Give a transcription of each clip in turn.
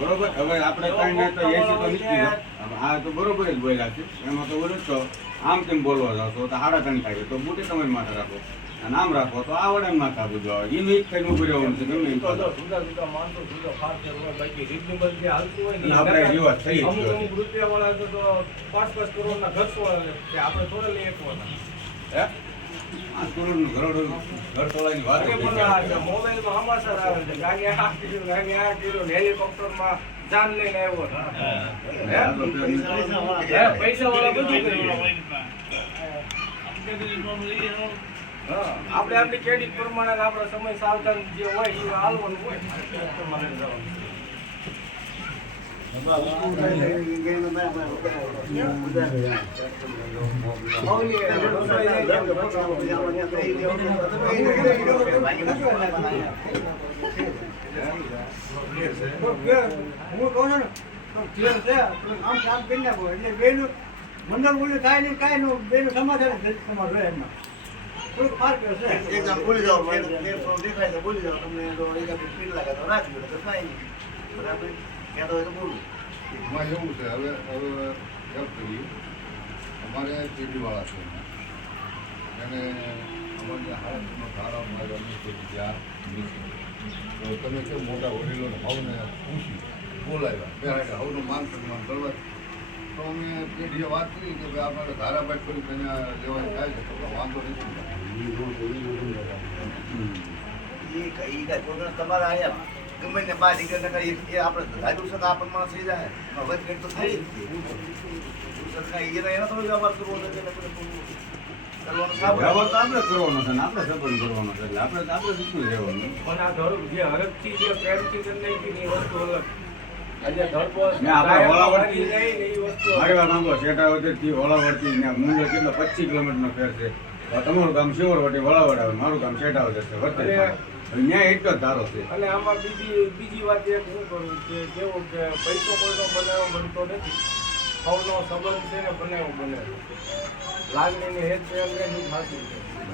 બરોબર. હવે આપણે કઈ નહીં તો 80 તો નીકળી જાય. આ તો બરોબર જ બોલ્યા છે. એમાં તો બોલો છો આમ તેમ બોલવા જાવ તો 3.5 થાય તો બુટી તમે માથે રાખો અને આમ રાખો તો આવડે એમ માથે આપું જો એનું એક કઈ ઉભું રહેવાનું છે ગમે એમ માણસો જુદો ફાસ્ટ હોય બાકી રીઝનેબલ જે હાલતું હોય ને આપણે રિવાજ થઈ અમુક રૂપિયા વાળા તો 5-5 કરોડના ઘરસો કે આપણે થોડા લઈ શકવાના હે 5 કરોડનું ઘર તોડાની વાત મોબાઈલમાં હમાસર આવે છે ગાડી આ કર્યું હેલિકોપ્ટરમાં જાન લઈને આવ્યો પૈસા વાળા બધું કર્યું આપણે આપણી ક્રેડિટ પ્રમાણે આપણા સમય સાવધાન જે હોય એ હાલવાનું હોય પ્રમાણે જવાનું મંડળ બોલ્યું થાય નહીં કાંઈ નું બેનું સમાધાન તમારું રહે એમાં થોડુંક ફાર્ક હશે એકદમ બોલી જાઓ દેખાય તો બોલી જાઓ તમને ફીલ લાગે તો રાખી તો કાંઈ નહીં બરાબર કહેતો હોય તો બોલું એમાં એવું છે હવે એમ કરીએ અમારે ચીડીવાળા છે એને અમારી હાલતમાં ધારા મારવાની છે ત્યાં તો તમે કેમ મોટા વડીલોને ભાવને પૂછી બોલાવ્યા પહેલાં હવનું માન સન્માન કરવા તો અમે પેઢીએ વાત કરી કે ભાઈ આપણે ધારાભાઈ કરી ત્યાં લેવાની થાય છે તો વાંધો નથી તમારા અહીંયા ગમે ને 12 ડિગ્રી એ આપણે રાજુ સર આ પ્રમાણે થઈ જાય વધ તો થઈ સરકાર એનો થોડો વ્યવહાર કરવો વ્યવહાર તો આપણે કરવાનો છે ને આપણે સંબંધ કરવાનો છે એટલે આપણે શીખવું રહેવાનું પણ આ ધર્મ જે હરકથી જે પ્રેમથી કરી નાખી એ વસ્તુ અલગ આજે ધર્મ આપણે વળાવડથી નહીં એ વસ્તુ મારી વાત સાંભળો શેટાવદરથી વળાવડથી મુંડો કેટલો 25 કિલોમીટરનો ફેર છે તમારું ગામ શિવરવટી વળાવડ આવે મારું ગામ શેટાવદર છે વચ્ચે ન્યાય એક જ ધારો છે અને આમાં બીજી વાત એક હું કરું કે જેવો કે પૈસો કોઈનો બનાવો બનતો નથી સૌનો સંબંધ છે ને બનાવો બને લાગણીની હેત છે એમ નહીં થતું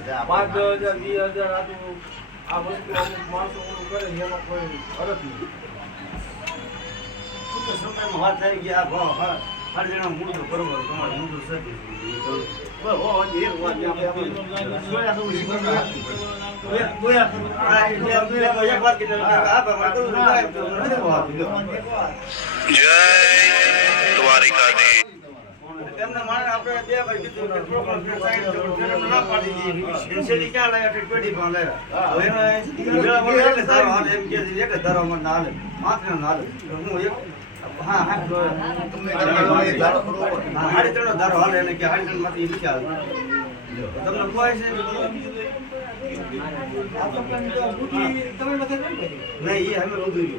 છે 5,000 20,000 આ વસ્તુ અમુક માણસો ઓલું કરે ને એમાં કોઈ અરજ નહીં સમયમાં વાત થઈ ગયા હર જણા મૂળ બરોબર તમારે મૂળ છે એમને માણે આપણે બે ભાઈ કીધું કે પ્રોગ્રામ ના પાડી દીધી ક્યાં લાવ્યા પેઢી માં લાવ્યા એટલે ધારો હાલે એમ કે એક ધારો મને ના હાલે માત્ર ના હાલે હું એક હા હા તમે ધારો હાલે એટલે કે હાડી માંથી નીચે હાલે તમને કોઈ છે નહીં એ અમે બધું